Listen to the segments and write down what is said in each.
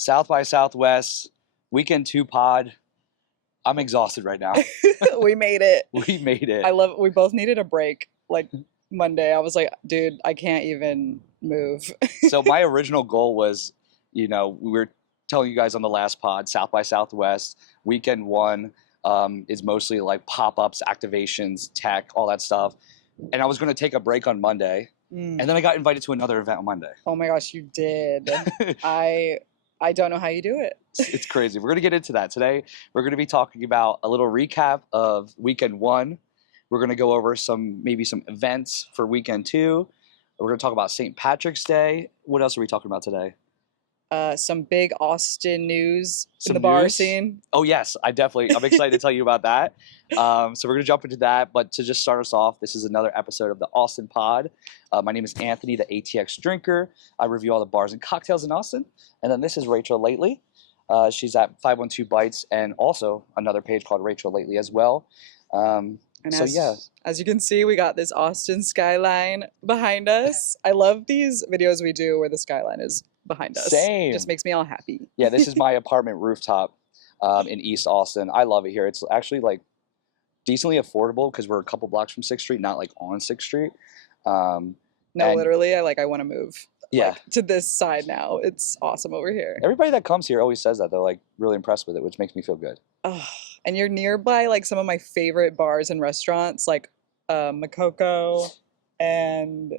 South by Southwest, weekend 2 pod. I'm exhausted right now. We made it. We made it. We both needed a break. Like Monday, I was like, dude, I can't even move. So my original goal was, we were telling you guys on the last pod, South by Southwest, weekend 1 is mostly like pop-ups, activations, tech, all that stuff. And I was going to take a break on Monday. And then I got invited to another event on Monday. Oh my gosh, you did. I don't know how you do it. It's crazy. We're going to get into that today. We're going to be talking about a little recap of weekend 1. We're going to go over maybe some events for weekend 2. We're going to talk about St. Patrick's Day. What else are we talking about today? Some big Austin news in the bar scene. Oh yes, I'm excited to tell you about that. So we're going to jump into that. But to just start us off, this is another episode of the Austin Pod. My name is Anthony, the ATX drinker. I review all the bars and cocktails in Austin. And then this is Rachel Lately. She's at 512 Bites and also another page called Rachel Lately as well. As you can see, we got this Austin skyline behind us. I love these videos we do where the skyline is behind us. Same. It just makes me all happy. Yeah, this is my apartment rooftop in East Austin. I love it here. It's actually like decently affordable because we're a couple blocks from 6th Street, not like on 6th Street. Literally, I want to move. Yeah. To this side now. It's awesome over here. Everybody that comes here always says that. They're like really impressed with it, which makes me feel good. And you're nearby like some of my favorite bars and restaurants like Makoko and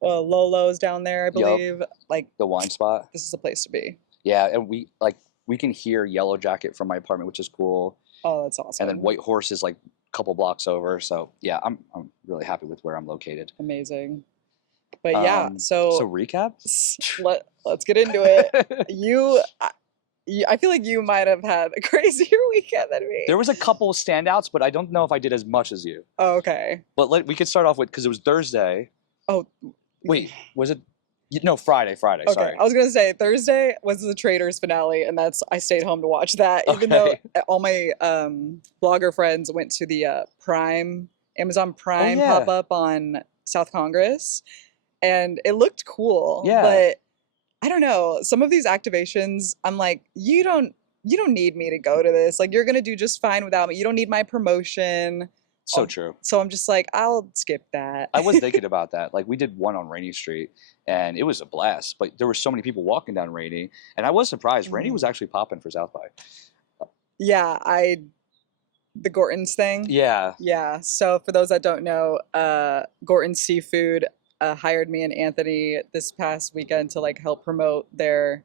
Lolo's down there, I believe. Yep. Like the wine spot. This is the place to be. Yeah, and we can hear Yellow Jacket from my apartment, which is cool. Oh, that's awesome. And then White Horse is like a couple blocks over. So yeah, I'm really happy with where I'm located. Amazing. But yeah, so recap? Let's get into it. I feel like you might have had a crazier weekend than me. There was a couple standouts, but I don't know if I did as much as you. Oh, okay. But we could start off with, because it was Thursday. Oh. Wait, was it? No, Friday, okay. Sorry. I was going to say Thursday was the Traitors finale, and I stayed home to watch that, even though all my blogger friends went to the Amazon Prime pop-up on South Congress, and it looked cool. Yeah. But I don't know. Some of these activations, I'm like, you don't need me to go to this. Like, you're going to do just fine without me. You don't need my promotion. So true. So I'm just like, I'll skip that. I was thinking about that. Like, we did one on Rainy Street, and it was a blast. But there were so many people walking down Rainy, and I was surprised. Rainy was actually popping for South by. Yeah, the Gorton's thing. Yeah. Yeah. So for those that don't know, Gorton's Seafood hired me and Anthony this past weekend to like help promote their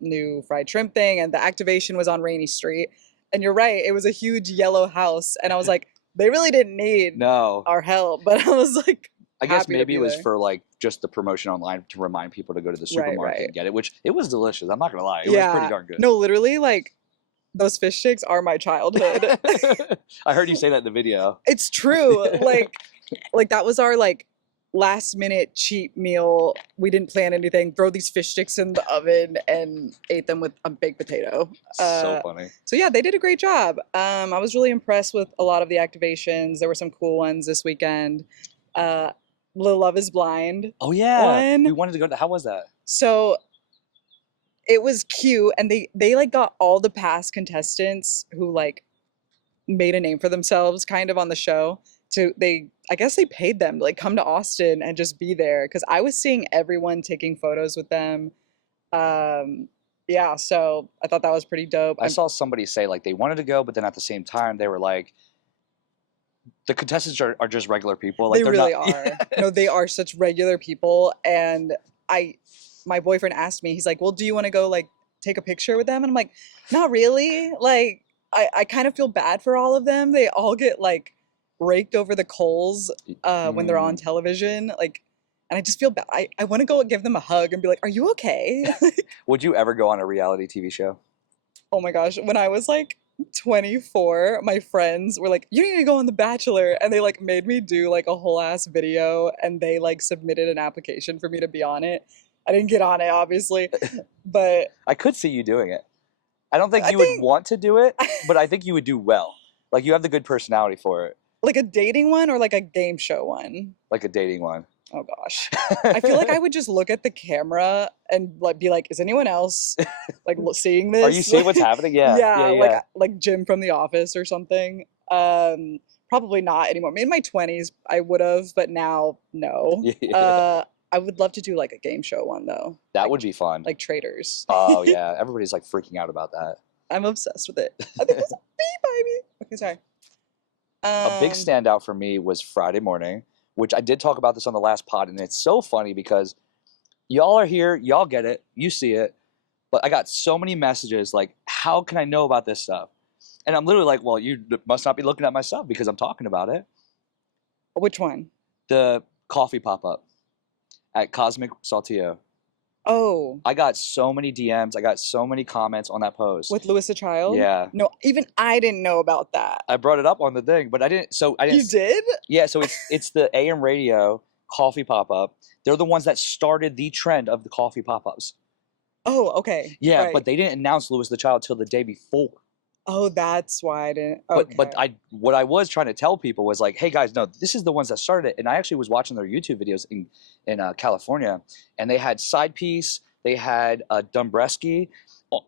new fried shrimp thing, and the activation was on Rainy Street. And you're right, it was a huge yellow house, and I was like, they really didn't need our help, but I was like, I guess maybe it was for like just the promotion online to remind people to go to the supermarket and get it, which it was delicious. I'm not gonna lie, it was pretty darn good. No, literally, like those fish sticks are my childhood. I heard you say that in the video. It's true. Like that was our like last minute cheap meal. We didn't plan anything. Throw these fish sticks in the oven and ate them with a baked potato. So funny. So yeah, they did a great job. I was really impressed with a lot of the activations. There were some cool ones this weekend. Love is Blind. Oh yeah. We wanted to go to how was that? So it was cute, and they like got all the past contestants who like made a name for themselves kind of on the show. I guess they paid them to like come to Austin and just be there, because I was seeing everyone taking photos with them. Yeah, so I thought that was pretty dope. I saw somebody say like they wanted to go, but then at the same time they were like, the contestants are just regular people. Like, they really are. No, they are such regular people. And my boyfriend asked me, he's like, well, do you want to go like take a picture with them? And I'm like, not really. Like, I kind of feel bad for all of them. They all get like raked over the coals when they're on television. Like, and I just feel bad. I want to go give them a hug and be like, are you okay? Would you ever go on a reality TV show? Oh my gosh. When I was like 24, my friends were like, you need to go on The Bachelor, and they like made me do like a whole ass video, and they like submitted an application for me to be on it. I didn't get on it, obviously, but I could see you doing it. I don't think you would want to do it, but I think you would do well. Like, you have the good personality for it. Like a dating one or like a game show one? Like a dating one. Oh gosh. I feel like I would just look at the camera and like be like, is anyone else like seeing Are you this? seeing what's happening? Yeah, Yeah, yeah, yeah. like Jim from The Office or something. Probably not anymore. In my 20s, I would have, but now, no. Yeah. I would love to do like a game show one though, That would be fun. like Traders. Oh yeah, everybody's like freaking out about that. I'm obsessed with it. I think it's a bee, baby. Okay, sorry. A big Um, standout for me was Friday morning, which I did talk about this on the last pod, and it's so funny because y'all are here, y'all get it, you see it, but I got so many messages like, how can I know about this stuff? And I'm literally like, well, you must not be looking at my stuff because I'm talking about it. which one? The coffee pop-up at Cosmic Saltillo. Oh, I got so many DMs, I got so many comments on that post. with Lewis the Child? Yeah. No, even I didn't know about that. I brought it up on the thing, but I didn't. So I didn't. You did? Yeah. So it's the AM radio coffee pop up. They're the ones that started the trend of the coffee pop ups. Oh, okay. Yeah, Right. but they didn't announce Lewis the Child till the day before. Oh, that's why I didn't. But Okay. what I was trying to tell people was like, hey guys, no, this is the ones that started it. And I actually was watching their YouTube videos in California, and they had Side Piece, they had Dumbreski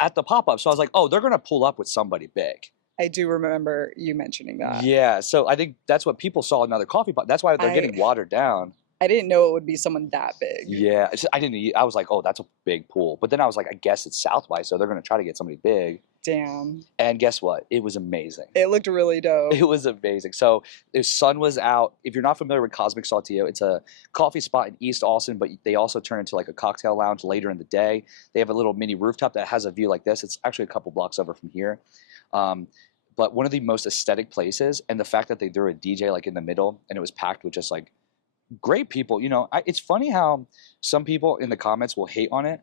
at the pop up. So I was like, oh, they're gonna pull up with somebody big. I do remember you mentioning that. Yeah. So I think that's what people saw, another coffee pop. That's why they're getting watered down. I didn't know it would be someone that big. Yeah, I didn't. I was like, oh, that's a big pool. But then I was like, I guess it's South by, so they're gonna try to get somebody big. Damn. And guess what? It was amazing. It looked really dope. It was amazing. So the sun was out. If you're not familiar with Cosmic Saltillo, it's a coffee spot in East Austin, but they also turn into like a cocktail lounge later in the day. They have a little mini rooftop that has a view like this. It's actually a couple blocks over from here. But one of the most aesthetic places, and the fact that they threw a DJ like in the middle and it was packed with just like great people. You know, it's funny how some people in the comments will hate on it.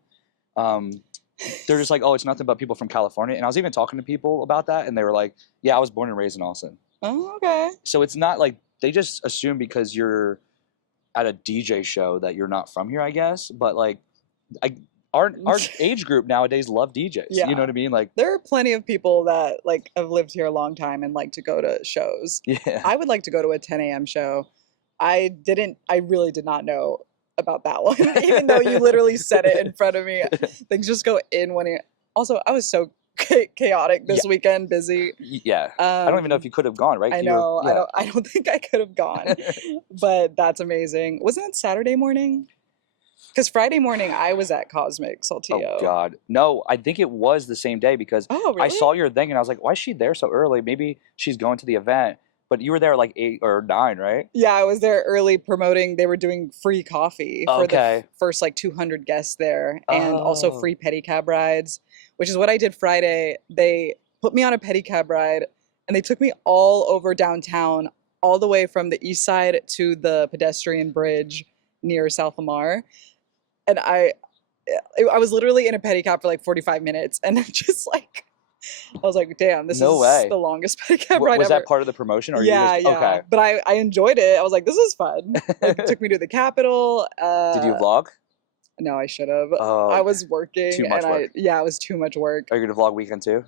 They're just like, oh, it's nothing but people from California. And I was even talking to people about that, and they were like, yeah, I was born and raised in Austin. Oh, okay. So it's not like they just assume because you're at a DJ show that you're not from here, I guess. But like, our age group nowadays love DJs. Yeah. You know what I mean? Like, There are plenty of people that like have lived here a long time and like to go to shows. yeah. I would like to go to a 10 a.m. show. I really did not know about that one, even though you literally said it in front of me. Things just go in when it. Also, I was so chaotic this weekend, busy. Yeah. I don't even know if you could have gone, right? I know. I don't think I could have gone, but that's amazing. Wasn't it Saturday morning? Because Friday morning I was at Cosmic Saltillo. Oh God, no! I think it was the same day because Oh, I really? saw your thing and I was like, why is she there so early? Maybe she's going to the event. But you were there at like 8 or 9, right? Yeah, I was there early promoting. They were doing free coffee for Okay. the first like 200 guests there, and also Oh. free pedicab rides, which is what I did Friday. They put me on a pedicab ride, and they took me all over downtown, all the way from the east side to the pedestrian bridge near South Lamar. And I was literally in a pedicab for like 45 minutes, and just like I was like, damn, this No is way. the longest pedicab ride Was ever. that part of the promotion? Or Yeah, you just, yeah. Okay. But I enjoyed it. I was like, this is fun. Like, it took me to the Capitol. Did you vlog? No, I should have. Oh, I was working, too much and work. yeah, it was too much work. Are you gonna vlog weekend too?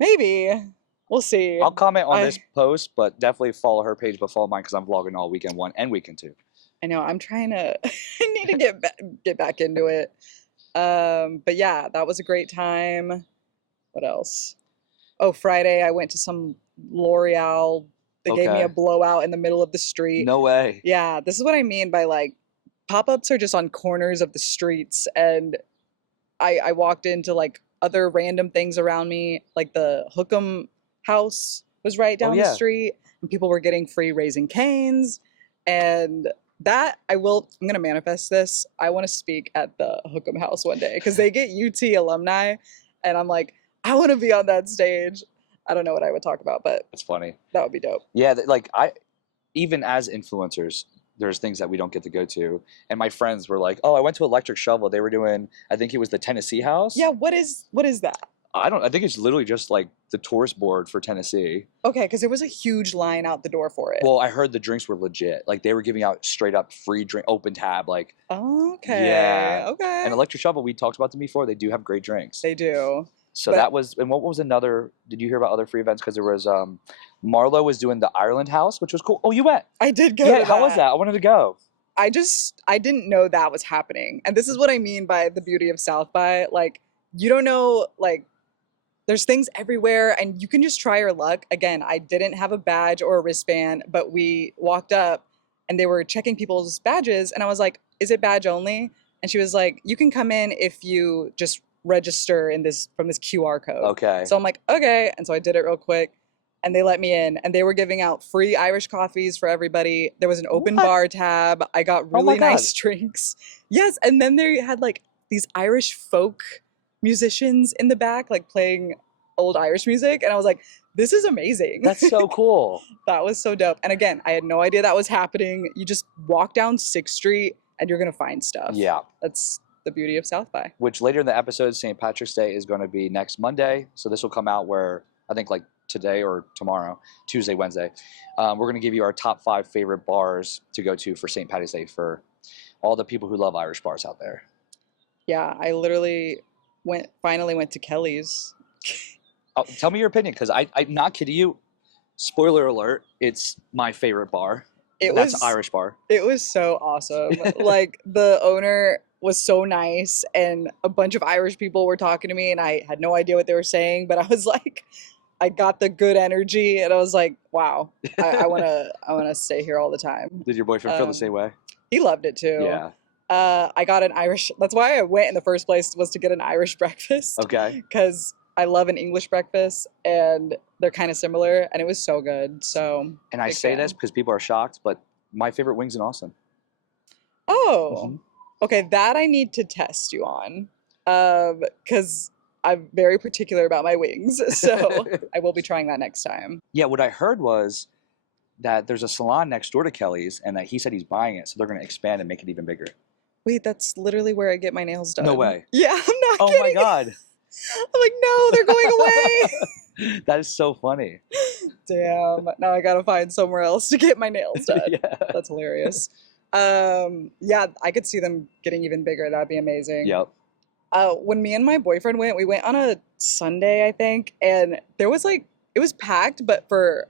Maybe we'll see. I'll comment on I- this post, but definitely follow her page, but follow mine because I'm vlogging all weekend 1 and weekend 2. I know. I'm trying to. I need to get back into it. But yeah, that was a great time. What else? Oh, Friday I went to some L'Oreal. They gave me Okay. a blowout in the middle of the street. No way. Yeah, this is what I mean by like pop-ups are just on corners of the streets, and I walked into like other random things around me, like the Hookham house was right down the yeah. street, and people were getting free Raising Canes, and that I'm gonna manifest this. I want to speak at the Hookham house one day because they get UT alumni, and I'm like, I want to be on that stage. I don't know what I would talk about, but It's funny. that would be dope. Yeah, like even as influencers, there's things that we don't get to go to. And my friends were like, "Oh, I went to Electric Shovel. They were doing, I think it was the Tennessee House." Yeah, what is that? I think it's literally just like the tourist board for Tennessee. Okay, because there was a huge line out the door for it. Well, I heard the drinks were legit. Like they were giving out straight up free drink, open tab. Like, Okay. Yeah. Okay. and Electric Shovel, we talked about them before. They do have great drinks. They do. So but- that was, and what was another? Did you hear about other free events? Because there was Marlo was doing the Ireland House, which was cool. Oh, you went? I did go Yeah. to How was that? I wanted to go. I didn't know that was happening. And this is what I mean by the beauty of South by. Like, you don't know, like, there's things everywhere and you can just try your luck. Again, I didn't have a badge or a wristband, but we walked up and they were checking people's badges. And I was like, is it badge only? And she was like, you can come in if you just register in this from this QR code. Okay. So I'm like, okay. And so I did it real quick and they let me in and they were giving out free Irish coffees for everybody. There was an open What? bar tab. I got Oh my really nice drinks. Yes. And then they had like these Irish folk musicians in the back, like playing old Irish music. And I was like, this is amazing. That's so cool. That was so dope. And again, I had no idea that was happening. You just walk down 6th Street and you're going to find stuff. Yeah. That's the beauty of South by. Which later in the episode, St. Patrick's Day is going to be next Monday. So this will come out where I think like today or tomorrow, Tuesday, Wednesday. We're going to give you our top 5 favorite bars to go to for St. Patrick's Day for all the people who love Irish bars out there. Yeah, I literally finally went to Kelly's. Oh, tell me your opinion, because I'm not kidding you. Spoiler alert, it's my favorite bar. That's Irish bar. It was so awesome. Like, the owner was so nice and a bunch of Irish people were talking to me and I had no idea what they were saying, but I was like, I got the good energy and I was like, wow, I wanna stay here all the time. Did your boyfriend feel the same way? He loved it too. Yeah. I got an Irish, that's why I went in the first place, was to get an Irish breakfast. Okay. Because I love an English breakfast and they're kind of similar and it was so good. So. And I say this because people are shocked, but my favorite wings in Austin. Oh, okay. That I need to test you on, because I'm very particular about my wings. So I will be trying that next time. Yeah, what I heard was that there's a salon next door to Kelly's and that he said he's buying it, so they're going to expand and make it even bigger. Wait, that's literally where I get my nails done. No way. Yeah, I'm not Oh kidding. my God. I'm like, no, they're going away. That is so funny. Damn. Now I gotta find somewhere else to get my nails done. Yeah. That's hilarious. Yeah, I could see them getting even bigger. That'd be amazing. Yep. When me and my boyfriend went, we went on a Sunday, I think, and there was like, it was packed, but for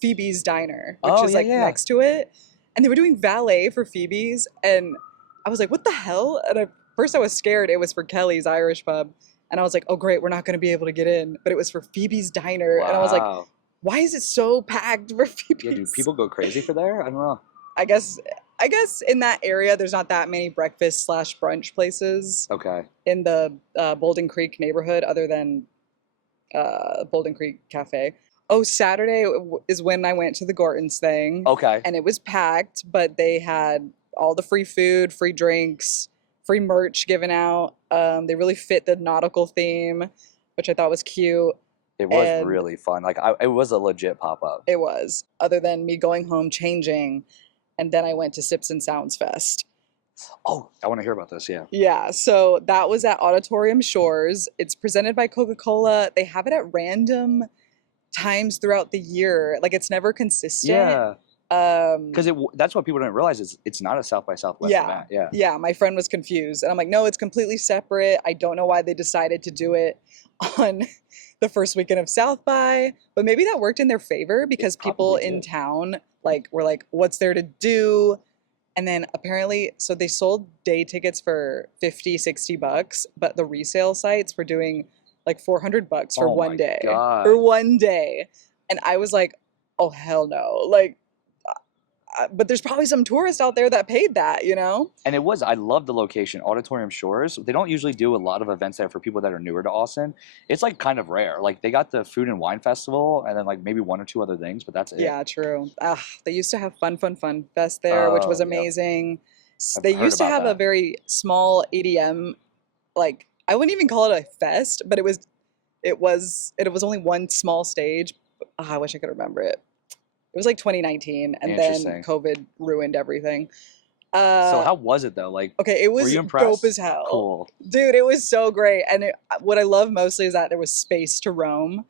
Phoebe's Diner, which is next to it. And they were doing valet for Phoebe's, and I was like, what the hell? And at first I was scared it was for Kelly's Irish pub. And I was like, oh great, we're not gonna be able to get in. But it was for Phoebe's Diner. Wow. And I was like, why is it so packed for Phoebe's? Yeah, do people go crazy for there? I don't know. I guess in that area there's not that many breakfast / brunch places. Okay. In the Bolden Creek neighborhood, other than Bolden Creek Cafe. Oh, Saturday is when I went to the Gorton's thing. Okay. And it was packed, but they had all the free food, free drinks, free merch given out. They really fit the nautical theme, which I thought was cute. It was really fun. Like, it was a legit pop-up. It was, other than me going home, changing, and then I went to Sips and Sounds Fest. Oh, I want to hear about this, yeah. Yeah, so that was at Auditorium Shores. It's presented by Coca-Cola. They have it at random times throughout the year. Like, it's never consistent. Yeah. Because that's what people didn't realize is it's not a South by Southwest event. Yeah. Yeah, my friend was confused. And I'm like, no, it's completely separate. I don't know why they decided to do it on the first weekend of South by, but maybe that worked in their favor because people in town were like, what's there to do? And then apparently, so they sold day tickets for $50-$60, but the resale sites were doing like $400 for one day. God. For one day. And I was like, oh, hell no. Like, but there's probably some tourist out there that paid that, you know? And I love the location, Auditorium Shores. They don't usually do a lot of events there for people that are newer to Austin. It's like kind of rare. Like, they got the food and wine festival and then like maybe 1 or 2 other things, but that's it. Yeah, true. They used to have Fun Fest there, which was amazing. Yep. They used to have a very small EDM, like, I wouldn't even call it a fest, but it was only one small stage. I wish I could remember it. It was like 2019, and then COVID ruined everything. So how was it though? Like, okay, it was were you impressed? dope as hell. Cool. Dude, it was so great. And what I love mostly is that there was space to roam,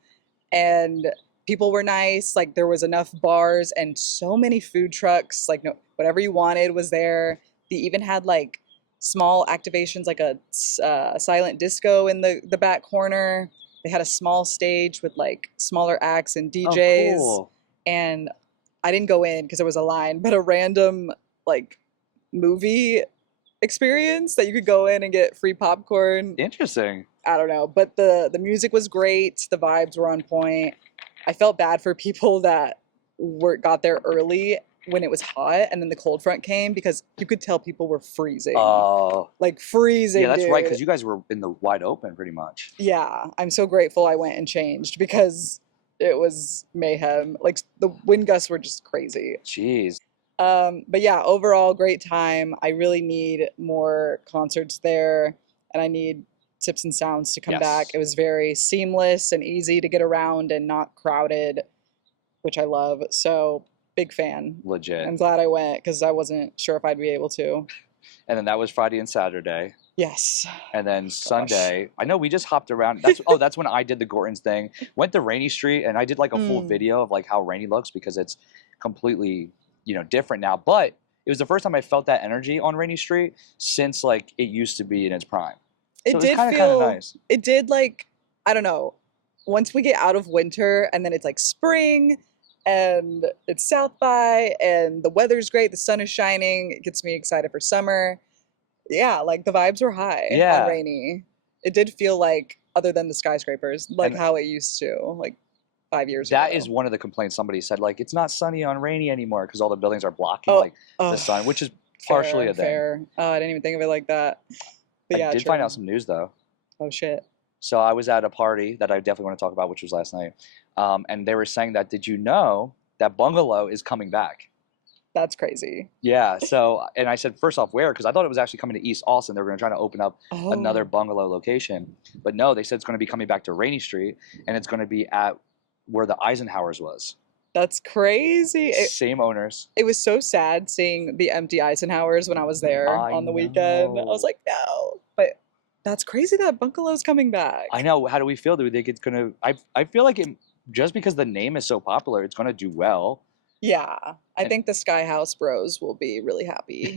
and people were nice. Like, there was enough bars and so many food trucks. Like, whatever you wanted was there. They even had like small activations, like a silent disco in the back corner. They had a small stage with like smaller acts and DJs. Oh, cool. And I didn't go in because there was a line, but a random like movie experience that you could go in and get free popcorn. Interesting. I don't know, but the music was great. The vibes were on point. I felt bad for people that got there early when it was hot, and then the cold front came because you could tell people were freezing, Oh, like freezing. yeah, that's right, dude. because you guys were in the wide open pretty much. Yeah, I'm so grateful I went and changed because it was mayhem. Like the wind gusts were just crazy. Jeez. But yeah, overall, great time. I really need more concerts there, and I need Sips and Sounds to come back. Yes. It was very seamless and easy to get around and not crowded, which I love. So, big fan. Legit. I'm glad I went because I wasn't sure if I'd be able to. And then that was Friday and Saturday. Yes. And then Sunday, I know we just hopped around. That's when I did the Gorton's thing. Went to Rainy Street, and I did like a full video of like how Rainy looks because it's completely, different now. But it was the first time I felt that energy on Rainy Street since like it used to be in its prime. It So did kind feel of nice. It did like, I don't know. Once we get out of winter and then it's like spring and it's South by and the weather's great, the sun is shining, it gets me excited for summer. Yeah, like the vibes were high Yeah. on Rainy. It did feel like, other than the skyscrapers, like And how it used to, like 5 years ago. that is one of the complaints somebody said, like, it's not sunny on Rainy anymore because all the buildings are blocking Oh, like the oh, sun, which is partially a thing. fair. Oh, I didn't even think of it like that. But yeah, I did find true. out some news though. Oh shit. So I was at a party that I definitely want to talk about, which was last night. And they were saying that, did you know that Bungalow is coming back? That's crazy. Yeah. So, and I said, first off, where? Because I thought it was actually coming to East Austin. They were going to try to open up another Oh, Bungalow location. But no, they said it's going to be coming back to Rainy Street, and it's going to be at where the Eisenhower's was. that's crazy. Same owners. It was so sad seeing the empty Eisenhowers when I was there I on the weekend. I was know. like, no. But that's crazy that Bungalow's coming back. I know. How do we feel? Do we think it's going to? I feel like it, just because the name is so popular, it's going to do well. Yeah. I And- think the Sky House Bros will be really happy.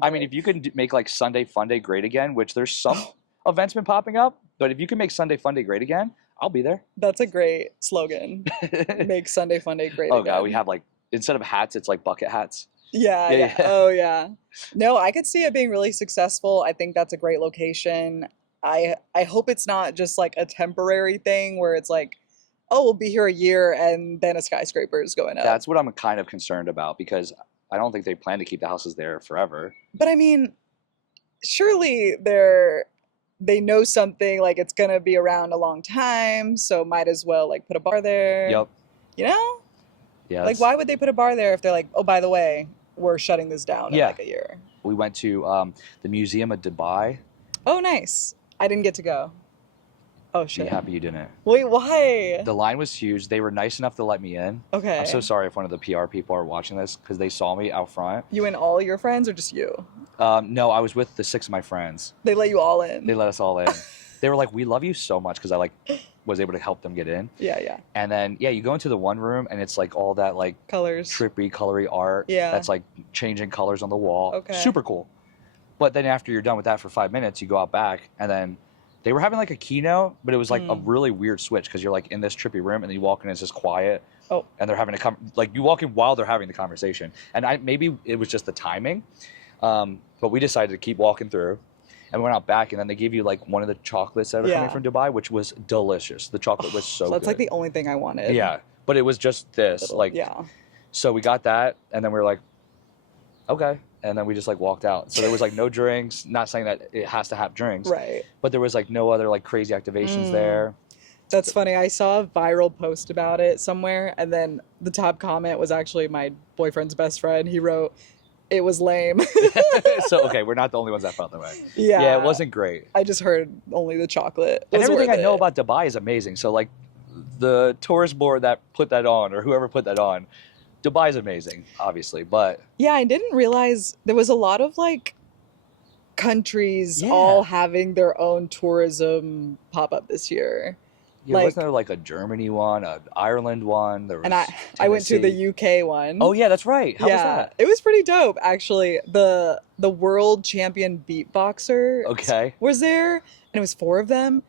I mean, if you can make like Sunday Fun Day great again, which there's some events been popping up, but if you can make Sunday Fun Day great again, I'll be there. That's a great slogan. Make Sunday Fun Day great Oh again. god, we have like, instead of hats, it's like bucket hats. Yeah, Yeah, yeah. yeah. Oh, yeah. No, I could see it being really successful. I think that's a great location. I hope it's not just like a temporary thing where it's like, oh, we'll be here a year and then a skyscraper is going up. That's what I'm kind of concerned about, because I don't think they plan to keep the houses there forever. But I mean, surely they know something, like it's gonna be around a long time, so might as well like put a bar there. Yep. You know? Yeah. Like that's- why would they put a bar there if they're like, oh, by the way, we're shutting this down in Yeah. like a year? We went to the Museum of Dubai. Oh, nice. I didn't get to go. Oh Be shit. happy you didn't. Wait, why? The line was huge. They were nice enough to let me in. Okay. I'm so sorry if one of the PR people are watching this, because they saw me out front. You and all your friends or just you? No, I was with the 6 of my friends. They let you all in. They let us all in. They were like, "We love you so much," because I like was able to help them get in. Yeah, yeah. And then yeah, you go into the one room and it's like all that like Colors. trippy, colory art. Yeah. That's like changing colors on the wall. Okay. Super cool. But then after you're done with that for 5 minutes, you go out back, and then they were having like a keynote, but it was like a really weird switch, because you're like in this trippy room and then you walk in and it's just quiet. Oh. And they're having like you walk in while they're having the conversation. And maybe it was just the timing. But we decided to keep walking through. And we went out back, and then they gave you like one of the chocolates that were coming Yeah. from Dubai, which was delicious. The chocolate was so So that's good. like the only thing I wanted. Yeah, but it was just this. Little- Like, yeah. so we got that, and then we were like, okay. And then we just like walked out. So there was like no drinks, not saying that it has to have drinks, Right. but there was like no other like crazy activations there. That's funny. I saw a viral post about it somewhere, and then the top comment was actually my boyfriend's best friend. He wrote, "It was lame." So, okay, we're not the only ones that felt that way. Yeah. Yeah, it wasn't great. I just heard only the chocolate. And was everything I worth know it. about Dubai is amazing. So like the tourist board that put that on, or whoever put that on, Dubai is amazing, obviously. But Yeah, I didn't realize there was a lot of like countries Yeah. all having their own tourism pop up this year. yeah, Like- wasn't there like a Germany one, an Ireland one? There was And I went to the Tennessee. UK one. Oh yeah, that's right. How was yeah, that? it was pretty dope actually. The world champion beatboxer Okay. was there, and it was 4 of them,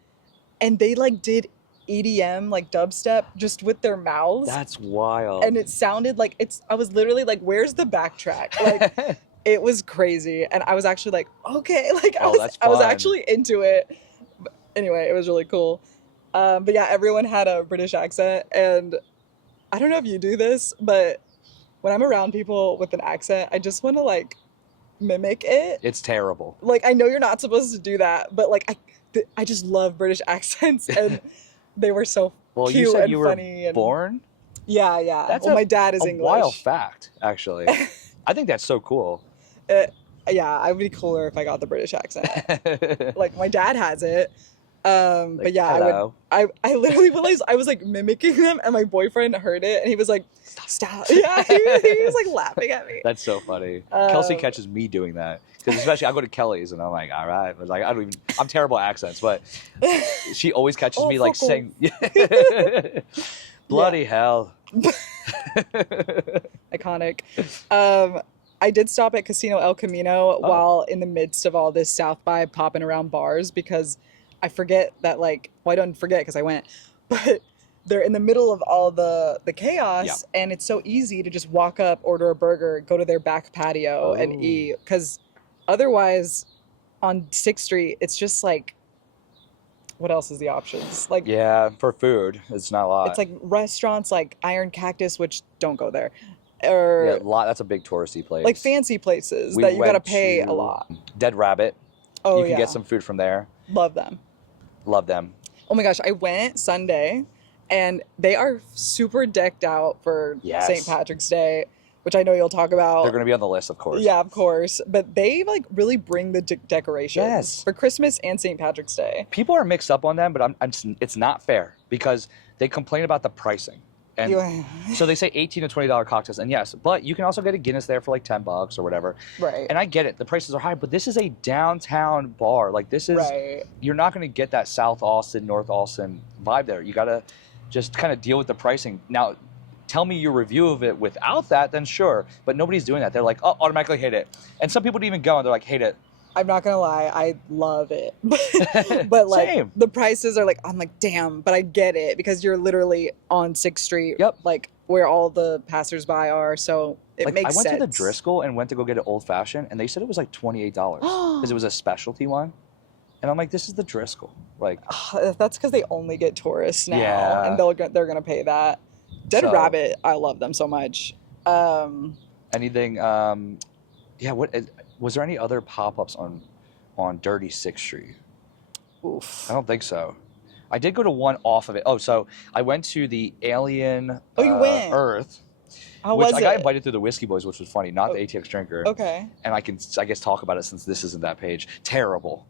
and they like did EDM, like dubstep, just with their mouths. That's wild. And it sounded like I was literally like, where's the backtrack? Like, it was crazy. And I was actually like, okay, like that's I was fun. actually into it. But anyway, it was really cool. But yeah, everyone had a British accent. And I don't know if you do this, but when I'm around people with an accent, I just want to like mimic it. It's terrible. Like, I know you're not supposed to do that, but like I just love British accents, and they were so Well, cute you said and you were funny. And born? yeah, yeah. That's well, my dad is a English. wild fact, actually. I think that's so cool. Yeah, I would be cooler if I got the British accent. Like, my dad has it. But yeah, hello. I literally realized I was like mimicking them, and my boyfriend heard it, and he was like, "Stop!" Yeah, he was like laughing at me. That's so funny. Kelsey catches me doing that, because especially I go to Kelly's and I'm like, all right, but like I'm terrible at accents, but she always catches me like saying, bloody hell. Iconic. I did stop at Casino El Camino while in the midst of all this South by popping around bars, because I forget that, like, well, I don't forget because I went, but they're in the middle of all the chaos, and it's so easy to just walk up, order a burger, go to their back patio and eat, because otherwise on 6th Street, it's just like, what else is the options? Like, yeah, for food, it's not a lot. It's like restaurants like Iron Cactus, which don't go there. Or that's a big touristy place. Like fancy places that you gotta pay a lot. Dead Rabbit. Oh, you can get some food from there. Love them. Love them. Oh my gosh, I went Sunday, and they are super decked out for St. Patrick's Day, which I know you'll talk about. They're going to be on the list, of course. Yeah, of course. But they like really bring the decorations for Christmas and St. Patrick's Day. People are mixed up on them, but it's not fair, because they complain about the pricing. And so they say $18 to $20 cocktails, and yes, but you can also get a Guinness there for like $10 or whatever. Right. And I get it, the prices are high, but this is a downtown bar. Like, this is, you're not going to get that South Austin, North Austin vibe there. You got to just kind of deal with the pricing. Now, tell me your review of it without that, then sure. But nobody's doing that. They're like, oh, automatically hate it. And some people don't even go, and they're like, hate it. I'm not gonna lie, I love it. But like, Same. the prices are like, I'm like, damn, but I get it, because you're literally on 6th Street, like where all the passersby are, so it makes sense. I went to the Driscoll and went to go get an old fashioned, and they said it was like $28 because it was a specialty one. And I'm like, this is the Driscoll. Like, that's because they only get tourists now, and they're gonna pay that. Dead Rabbit, I love them so much. Anything? What was there any other pop-ups on Dirty 6th Street? Oof. I don't think so. I did go to one off of it. Oh, so I went to the Alien you went? Earth. How was it? I got invited through the Whiskey Boys, which was funny, not the ATX Drinker. Okay. And I guess, talk about it since this isn't that page. Terrible.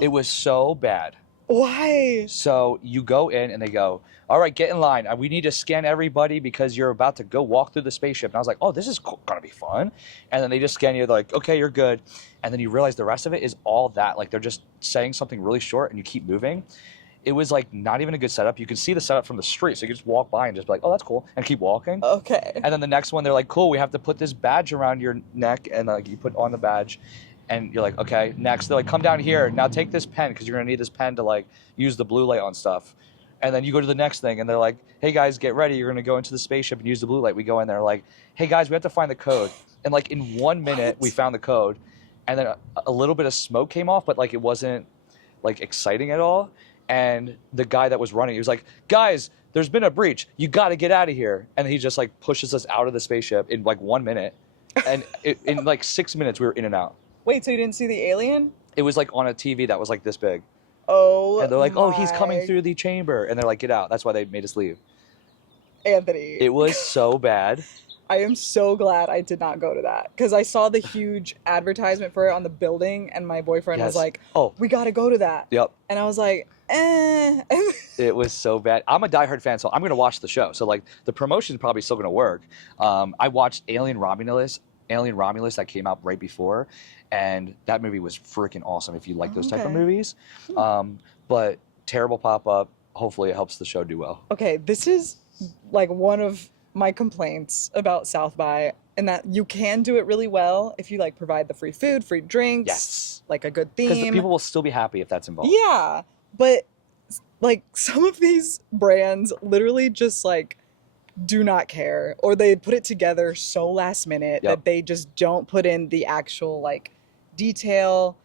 It was so bad. Why? So you go in, and they go, all right, get in line. We need to scan everybody because you're about to go walk through the spaceship. And I was like, oh, this is going to be fun. And then they just scan you. They're like, okay, you're good. And then you realize the rest of it is all that. Like, they're just saying something really short, and you keep moving. It was like not even a good setup. You can see the setup from the street. So you can just walk by and just be like, oh, that's cool. And keep walking. Okay. And then the next one, they're like, cool, we have to put this badge around your neck. And like, you put on the badge. And you're like, okay, next. They're like, come down here. Now take this pen, because you're going to need this pen to like use the blue light on stuff. And then you go to the next thing, and they're like, hey, guys, get ready. You're going to go into the spaceship and use the blue light. We go in there like, hey, guys, we have to find the code. And like in 1 minute, we found the code. And then a little bit of smoke came off, but like it wasn't like exciting at all. And the guy that was running, he was like, guys, there's been a breach. You got to get out of here. And he just like pushes us out of the spaceship in like 1 minute. And in like 6 minutes, we were in and out. Wait, so you didn't see the alien? It was like on a TV that was like this big. Oh, and they're like, oh, he's coming through the chamber. And they're like, get out. That's why they made us leave. Anthony. It was so bad. I am so glad I did not go to that, because I saw the huge advertisement for it on the building, and my boyfriend was like, oh, we got to go to that. Yep. And I was like, eh. It was so bad. I'm a diehard fan, so I'm going to watch the show. So like the promotion is probably still going to work. I watched Alien Romulus that came out right before, and that movie was freaking awesome if you like those type of movies. But terrible pop-up. Hopefully it helps the show do well. Okay, this is like one of my complaints about South by, and that you can do it really well if you like provide the free food, free drinks, like a good theme. Because the people will still be happy if that's involved. Yeah, but like some of these brands literally just like do not care, or they put it together so last minute Yep. that they just don't put in the actual like detail.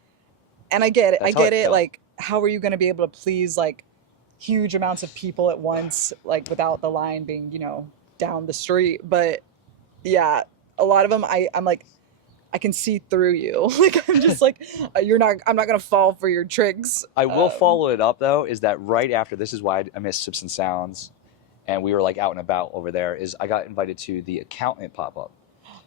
And I get it. I That's how I get it. feel. Like, how are you going to be able to please like huge amounts of people at once, like without the line being, down the street? But yeah, a lot of them, I'm like, I can see through you. Like, I'm just like, I'm not going to fall for your tricks. I will follow it up though. Is that right after this is why I miss Sips and Sounds, and we were like out and about over there. Is I got invited to the Accountant pop up,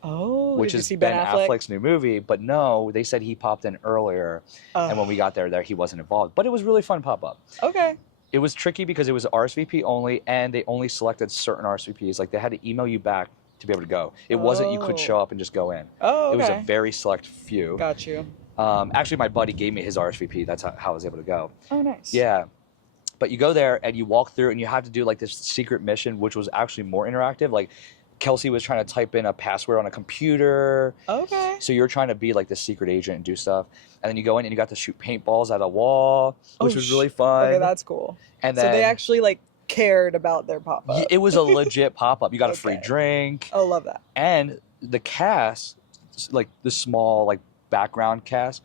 Oh, which did you is see Ben Affleck? Affleck's new movie. But no, they said he popped in earlier, and when we got there, he wasn't involved. But it was really fun pop up. Okay. It was tricky because it was RSVP only, and they only selected certain RSVPs. Like they had to email you back to be able to go. It wasn't you could show up and just go in. Oh, okay. It was a very select few. Got you. Actually, my buddy gave me his RSVP. That's how I was able to go. Oh, nice. Yeah. But you go there and you walk through and you have to do like this secret mission, which was actually more interactive. Like Kelsey was trying to type in a password on a computer. Okay. So you're trying to be like the secret agent and do stuff. And then you go in and you got to shoot paintballs at a wall, which was really fun. Okay, that's cool. And then so they actually like cared about their pop-up. it was a legit pop-up. You got a free Okay. drink. Oh, love that. And the cast, like the small like background cast,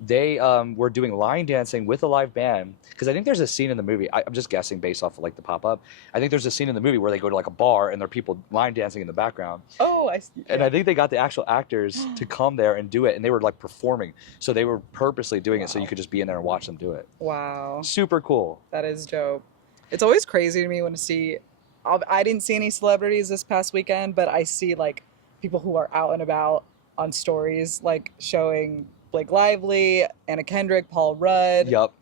they were doing line dancing with a live band, because I think there's a scene in the movie, I'm just guessing based off of like the pop-up, I think there's a scene in the movie where they go to like a bar and there are people line dancing in the background. Oh, I see. And I think they got the actual actors to come there and do it, and they were like performing, so they were purposely doing it so you could just be in there and watch them do it. Wow. Super cool. That is dope. It's always crazy to me when I see, I didn't see any celebrities this past weekend, but I see like people who are out and about on stories, like showing Blake Lively, Anna Kendrick, Paul Rudd, Yup.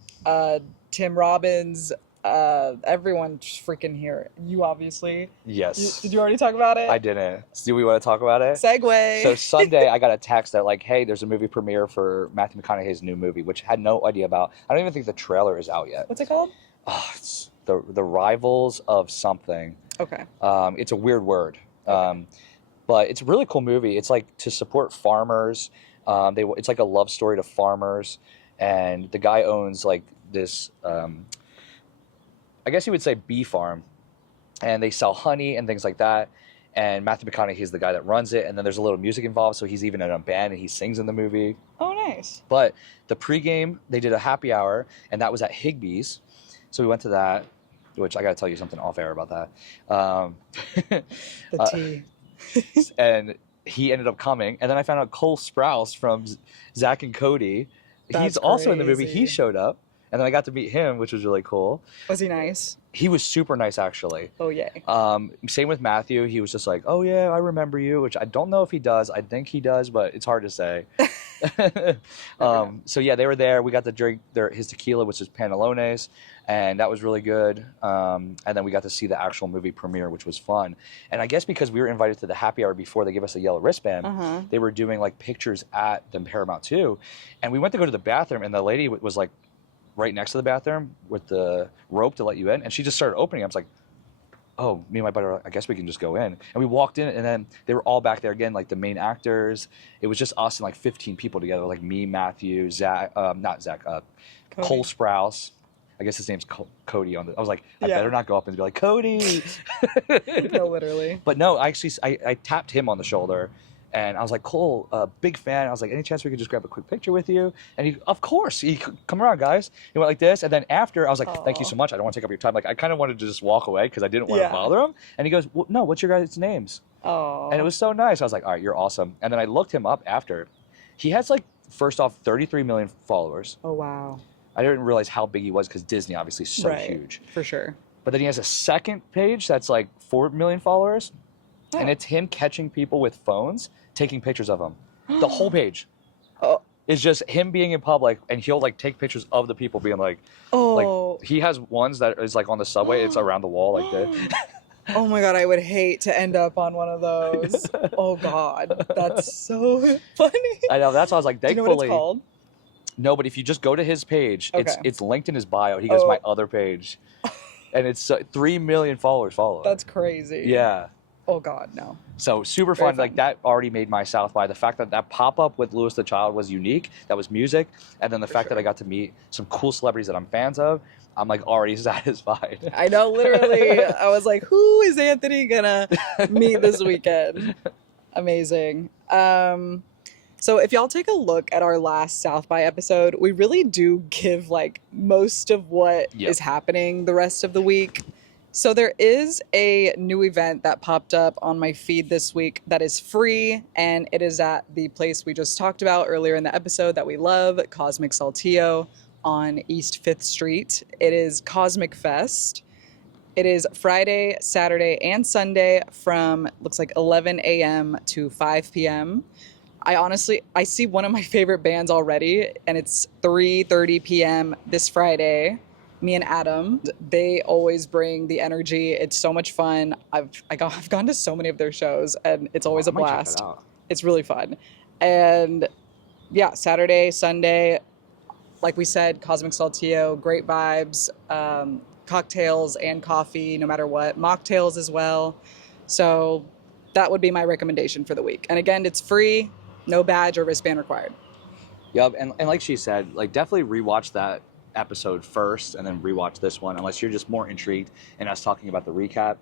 Tim Robbins, everyone freaking here. You obviously. Yes. Did you already talk about it? I didn't. Do we want to talk about it? Segue. So Sunday, I got a text that like, hey, there's a movie premiere for Matthew McConaughey's new movie, which I had no idea about. I don't even think the trailer is out yet. What's it called? Oh, it's the Rivals of something. Okay. It's a weird word. Okay. But it's a really cool movie. It's like to support farmers. It's like a love story to farmers, and the guy owns like this, I guess you would say bee farm, and they sell honey and things like that. And Matthew McConaughey is the guy that runs it, and then there's a little music involved, so he's even in a band and he sings in the movie. Oh, nice. But the pregame, they did a happy hour, and that was at Higbee's, so we went to that, which I got to tell you something off air about that. The tea. And he ended up coming, and then I found out Cole Sprouse from Zach and Cody. That's He's also in the movie. He crazy. showed up, and then I got to meet him, which was really cool. Was he nice? He was super nice, actually. Oh, yay. Same with Matthew. He was just like, "Oh yeah, I remember you," which I don't know if he does. I think he does, but it's hard to say. So yeah, they were there. We got to drink his tequila, which is Panelones, and that was really good. And then we got to see the actual movie premiere, which was fun. And I guess because we were invited to the happy hour before they give us a yellow wristband, they were doing like pictures at the Paramount too. And we went to go to the bathroom, and the lady was like right next to the bathroom with the rope to let you in, and she just started opening. I was like, oh, me and my buddy, I guess we can just go in. And we walked in, and then they were all back there again, like the main actors. It was just us and like 15 people together, like me, Matthew, Zach, not Zach, Cole Sprouse. I guess his name's Cody. I was like, I better not go up and be like, Cody. No, literally. But no, I tapped him on the shoulder, and I was like, Cole, big fan. I was like, any chance we could just grab a quick picture with you? And he, of course, come around, guys. He went like this, and then after, I was like, thank you so much. I don't want to take up your time. Like, I kind of wanted to just walk away because I didn't want to bother him. And he goes, well, no, what's your guys' names? Oh. And it was so nice. I was like, all right, you're awesome. And then I looked him up after. He has like, first off, 33 million followers. Oh, wow. I didn't realize how big he was because Disney obviously is so huge. For sure. But then he has a second page that's like 4 million followers. And it's him catching people with phones, taking pictures of them. The whole page is just him being in public, and he'll like take pictures of the people being like, like he has ones that is like on the subway, it's around the wall like this. Oh my God, I would hate to end up on one of those. Oh God, that's so funny. I know, that's why I was like, Do you thankfully. know what it's called? No, but if you just go to his page, Okay. it's linked in his bio. He goes, my other page. And it's 3 million followers follow it. That's crazy. Yeah. Oh God, no. So super Very fun. Like fun. that already made my South by. The fact that that pop up with Lewis the Child was unique. That was music, and then the For fact that I sure. got to meet some cool celebrities that I'm fans of. I'm like already satisfied. I know, literally. I was like, who is Anthony gonna meet this weekend? Amazing. So if y'all take a look at our last South by episode, we really do give like most of what Yep. is happening the rest of the week. So there is a new event that popped up on my feed this week that is free, and it is at the place we just talked about earlier in the episode that we love, Cosmic Saltillo on East 5th Street. It is Cosmic Fest. It is Friday, Saturday, and Sunday from looks like 11 a.m. to 5 p.m. I see one of my favorite bands already, and it's 3:30 p.m. this Friday. Me and Adam, they always bring the energy. It's so much fun. I've gone to so many of their shows, and it's always I a might check that blast. out. It's really fun, and yeah, Saturday, Sunday, like we said, Cosmic Saltillo, great vibes, cocktails and coffee, no matter what, mocktails as well. So that would be my recommendation for the week. And again, it's free, no badge or wristband required. Yep, and like she said, like definitely rewatch that episode first, and then rewatch this one, unless you're just more intrigued in us talking about the recap.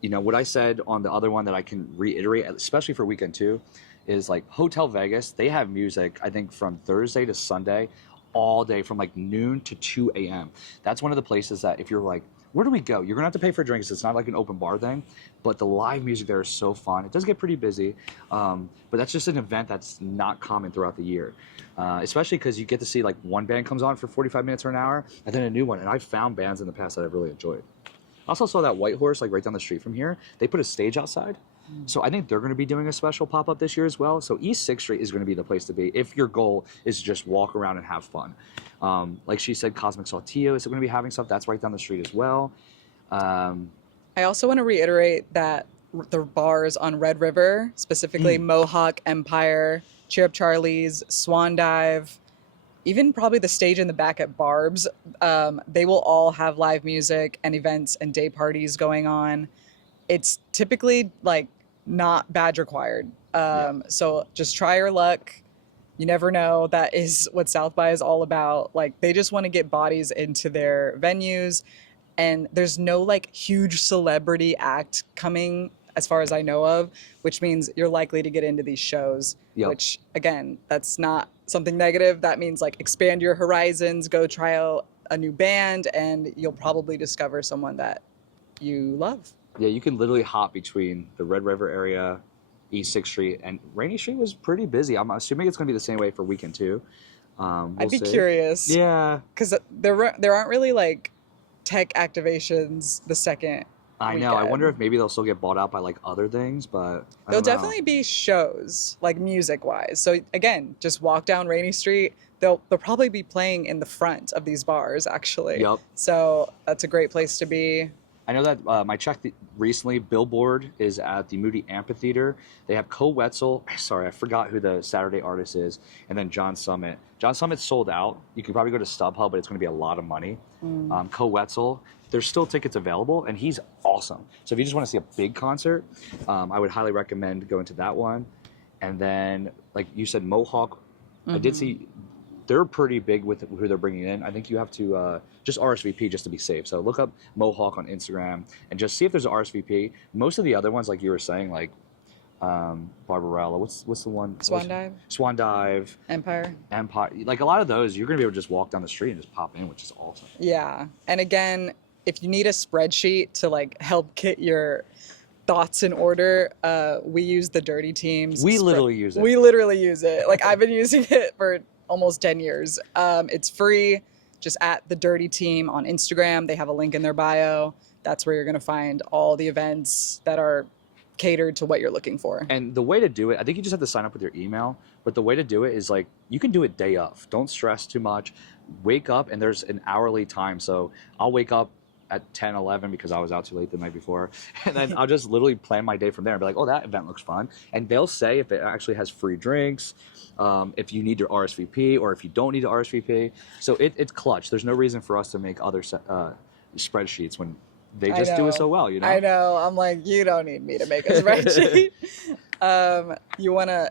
You know what I said on the other one that I can reiterate, especially for weekend two, is like Hotel Vegas. They have music, I think, from Thursday to Sunday, all day from like noon to 2 a.m. That's one of the places that if you're like, where do we go? You're gonna have to pay for drinks. It's not like an open bar thing, but the live music there is so fun. It does get pretty busy, but that's just an event that's not common throughout the year, especially because you get to see like one band comes on for 45 minutes or an hour, and then a new one. And I've found bands in the past that I've really enjoyed. I also saw that White Horse like right down the street from here. They put a stage outside. So I think they're going to be doing a special pop-up this year as well. So East 6th Street is going to be the place to be if your goal is to just walk around and have fun. Like she said, Cosmic Saltillo is going to be having stuff. That's right down the street as well. I also want to reiterate that the bars on Red River, specifically Mohawk, Empire, Cheer Up Charlie's, Swan Dive, even probably the stage in the back at Barb's, they will all have live music and events and day parties going on. It's typically like not badge required. So just try your luck. You never know. That is what South by is all about. Like they just want to get bodies into their venues, and there's no like huge celebrity act coming as far as I know of, which means you're likely to get into these shows, which again, that's not something negative. That means like expand your horizons, go try out a new band, and you'll probably discover someone that you love. Yeah, you can literally hop between the Red River area, East 6th Street, and Rainy Street was pretty busy. I'm assuming it's going to be the same way for weekend two. I'd be curious. Yeah. Because there aren't really like tech activations the second I know. I wonder if maybe they'll still get bought out by like other things, but there'll definitely be shows like music wise. So again, just walk down Rainy Street. They'll probably be playing in the front of these bars actually. Yep. So that's a great place to be. I know that I checked recently. Billboard is at the Moody Amphitheater. They have Co Wetzel. Sorry, I forgot who the Saturday artist is. And then John Summit. John Summit's sold out. You can probably go to StubHub, but it's going to be a lot of money. Co Wetzel, there's still tickets available, and he's awesome. So if you just want to see a big concert, I would highly recommend going to that one. And then, like you said, Mohawk. I did see they're pretty big with who they're bringing in. I think you have to just RSVP just to be safe. So look up Mohawk on Instagram and just see if there's an RSVP. Most of the other ones, like you were saying, like Barbarella, what's the one? Swan Dive. Empire. Like a lot of those, you're going to be able to just walk down the street and just pop in, which is awesome. Yeah. And again, if you need a spreadsheet to like help get your thoughts in order, we use the Dirty Teams. We literally use it. We literally use it. Like I've been using it for almost 10 years. It's free. Just at the Dirty Team on Instagram. They have a link in their bio. That's where you're going to find all the events that are catered to what you're looking for. And the way to do it, I think you just have to sign up with your email, but the way to do it is like, you can do it day of. Don't stress too much. Wake up, and there's an hourly time. So I'll wake up at 10, 11 because I was out too late the night before. And then I'll just literally plan my day from there and be like, oh, that event looks fun. And they'll say if it actually has free drinks, if you need to RSVP or if you don't need to RSVP. So it's clutch. There's no reason for us to make other spreadsheets when They I just do it so know. well, you know? I know. I'm like, you don't need me to make a spreadsheet. You want to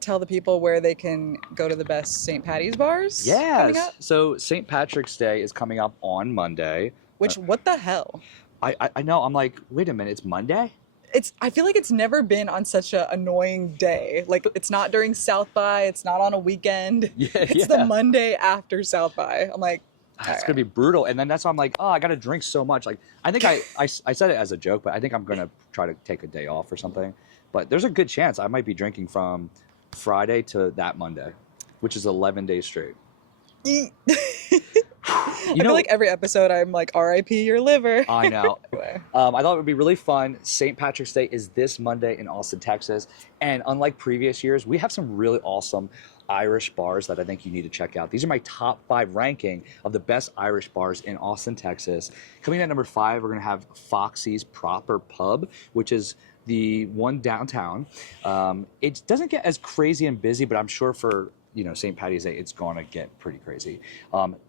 tell the people where they can go to the best St. Patty's bars coming Yes. up? So St. Patrick's Day is coming up on Monday. Which, what the hell? I know. I'm like, wait a minute, it's Monday? I feel like it's never been on such an annoying day. Like it's not during South by, it's not on a weekend. Yeah, It's the yeah. Monday after South by. I'm like, all It's right. gonna be brutal. And then that's why I'm like, oh, I gotta drink so much. Like, I think I said it as a joke, but I think I'm gonna try to take a day off or something. But there's a good chance I might be drinking from Friday to that Monday, which is 11 days straight. I feel like every episode I'm like, R.I.P. your liver. I know. Anyway. I thought it would be really fun. St. Patrick's Day is this Monday in Austin, Texas. And unlike previous years, we have some really awesome Irish bars that I think you need to check out. These are my top 5 ranking of the best Irish bars in Austin, Texas. Coming in at number 5, we're going to have Foxy's Proper Pub, which is the one downtown. It doesn't get as crazy and busy, but I'm sure for St. Patty's Day, it's gonna get pretty crazy.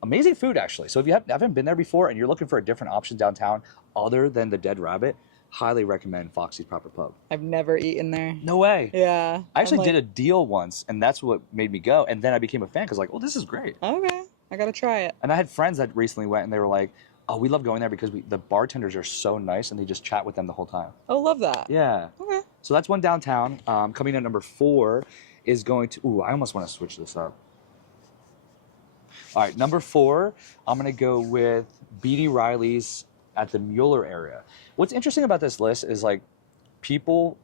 Amazing food, actually. So if you haven't been there before and you're looking for a different option downtown other than the Dead Rabbit, highly recommend Foxy's Proper Pub. I've never eaten there. No way. Yeah. I actually did a deal once, and that's what made me go. And then I became a fan because, like, oh, this is great. Okay, I gotta try it. And I had friends that recently went, and they were like, oh, we love going there because the bartenders are so nice, and they just chat with them the whole time. Oh, love that. Yeah. Okay. So that's one downtown. Coming in at number 4 is going to, I almost want to switch this up. All right, number 4, I'm going to go with B.D. Riley's at the Mueller area. What's interesting about this list is like people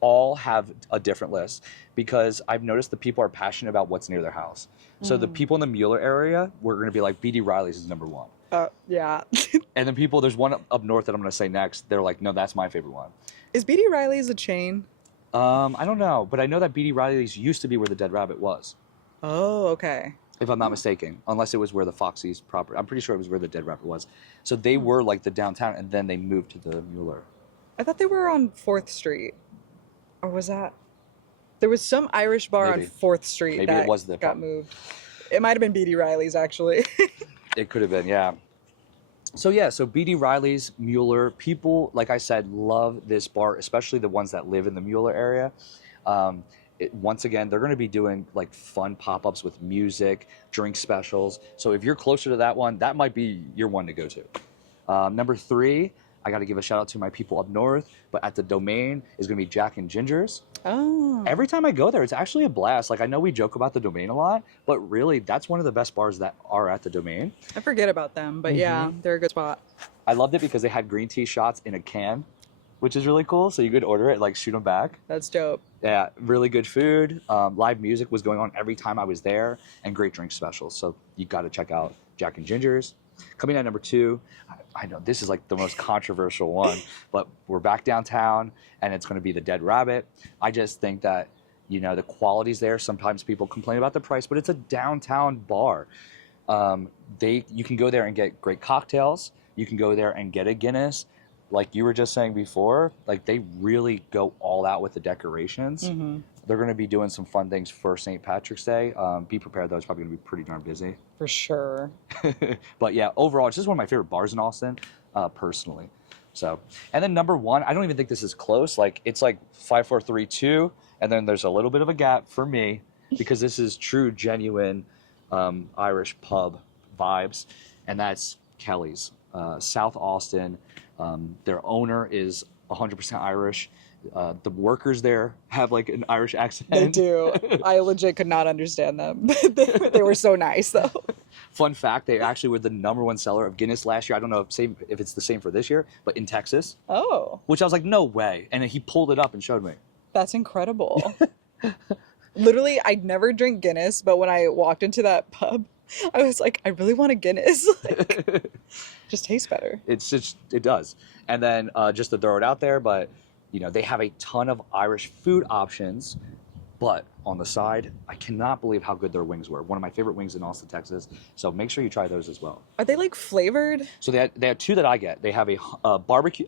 all have a different list because I've noticed the people are passionate about what's near their house. So the people in the Mueller area, we're going to be like B.D. Riley's is number 1. Yeah. And then there's one up north that I'm going to say next. They're like, no, that's my favorite one. Is B.D. Riley's a chain? I don't know, but I know that B.D. Riley's used to be where the Dead Rabbit was. Oh, okay. If I'm not mistaken, unless it was where the Foxy's proper. I'm pretty sure it was where the Dead Rabbit was. So they were like the downtown, and then they moved to the Mueller. I thought they were on 4th Street. Or was that? There was some Irish bar Maybe. on 4th Street Maybe that it was the got moved. It might have been B.D. Riley's, actually. It could have been, yeah. So yeah, so B.D. Riley's, Mueller, people, like I said, love this bar, especially the ones that live in the Mueller area. Once again, they're going to be doing like fun pop-ups with music, drink specials. So if you're closer to that one, that might be your one to go to. Number 3, I got to give a shout out to my people up north, but at the Domain is going to be Jack and Ginger's. Oh. Every time I go there, it's actually a blast. Like, I know we joke about the Domain a lot, but really, that's one of the best bars that are at the Domain. I forget about them, but yeah, they're a good spot. I loved it because they had green tea shots in a can, which is really cool. So you could order it, like shoot them back. That's dope. Yeah, really good food. Live music was going on every time I was there, and great drink specials. So you got to check out Jack and Ginger's. Coming in at number 2, I know this is like the most controversial one, but we're back downtown, and it's going to be the Dead Rabbit. I just think that, the quality's there. Sometimes people complain about the price, but it's a downtown bar. You can go there and get great cocktails. You can go there and get a Guinness. Like you were just saying before, like they really go all out with the decorations. They're going to be doing some fun things for St. Patrick's Day. Be prepared, though. It's probably going to be pretty darn busy. For sure. But yeah, overall, it's just one of my favorite bars in Austin, personally. So, and then number 1, I don't even think this is close. Like, it's like 5, 4, 3, 2, and then there's a little bit of a gap for me because this is true, genuine Irish pub vibes, and that's Kelly's, South Austin. Their owner is 100% Irish. The workers there have like an Irish accent. They do. I legit could not understand them. They were so nice, though. Fun fact, they actually were the #1 seller of Guinness last year. I don't know if it's the same for this year, but in Texas. Oh. Which I was like, no way. And he pulled it up and showed me. That's incredible. Literally, I'd never drink Guinness, but when I walked into that pub, I was like, I really want a Guinness. Like, just tastes better. It does. And then just to throw it out there, but they have a ton of Irish food options. But on the side, I cannot believe how good their wings were. One of my favorite wings in Austin, Texas. So make sure you try those as well. Are they like flavored? So they have 2 that I get. They have a barbecue.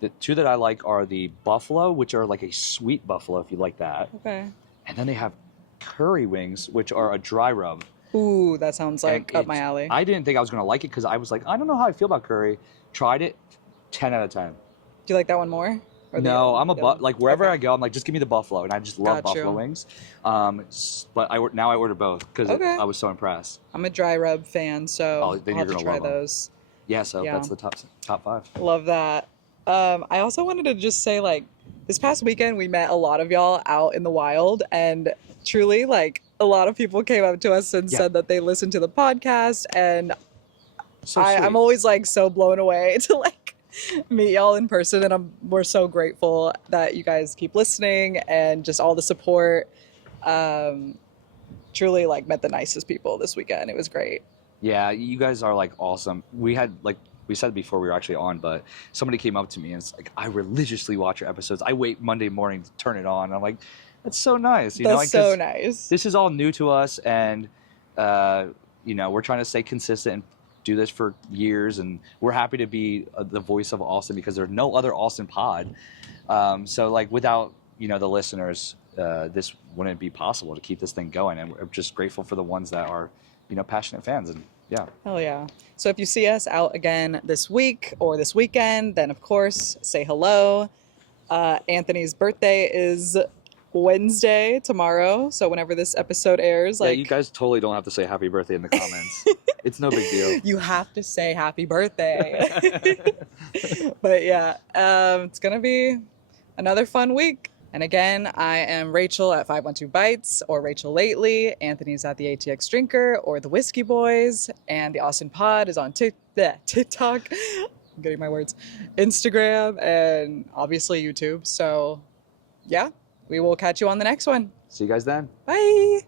The 2 that I like are the buffalo, which are like a sweet buffalo, if you like that. Okay. And then they have curry wings, which are a dry rub. Ooh, that sounds And like up my alley. I didn't think I was gonna like it because I was like, I don't know how I feel about curry. Tried it, 10 out of 10. Do you like that one more? Or No, I'm a like wherever Okay. I go, I'm like, just give me the buffalo, and I just love Got you. buffalo wings. But now I order both because Okay. I was so impressed. I'm a dry rub fan, so Oh, then I'll you're have to gonna try love 'em. those. Yeah, so Yeah. that's the top 5. Love that. I also wanted to just say, like, this past weekend we met a lot of y'all out in the wild, and truly, like, a lot of people came up to us and Yeah. said that they listened to the podcast, and So sweet. I'm always like so blown away to like meet y'all in person, and we're so grateful that you guys keep listening and just all the support. Truly, like, met the nicest people this weekend. It was great. Yeah, you guys are like awesome. We had like we said before we were actually on, but somebody came up to me and it's like, I religiously watch your episodes. I wait Monday morning to turn it on. I'm like, that's so nice. You know, That's like, 'cause so nice. this is all new to us, and you know, we're trying to stay consistent and do this for years, and we're happy to be the voice of Austin because there's no other Austin pod. So like without the listeners, this wouldn't be possible to keep this thing going, and we're just grateful for the ones that are passionate fans. And yeah. Hell yeah. So if you see us out again this week or this weekend, then of course say hello. Anthony's birthday is Wednesday, tomorrow. So whenever this episode airs, Yeah, like, you guys totally don't have to say happy birthday in the comments. It's no big deal. you have to say happy birthday. But yeah, it's gonna be another fun week. And again, I am Rachel at 512 Bites, or Rachel Lately. Anthony's at the ATX Drinker or the Whiskey Boys, and the Austin Pod is on TikTok. I'm getting my words. Instagram, and obviously YouTube. So yeah, we will catch you on the next one. See you guys then. Bye.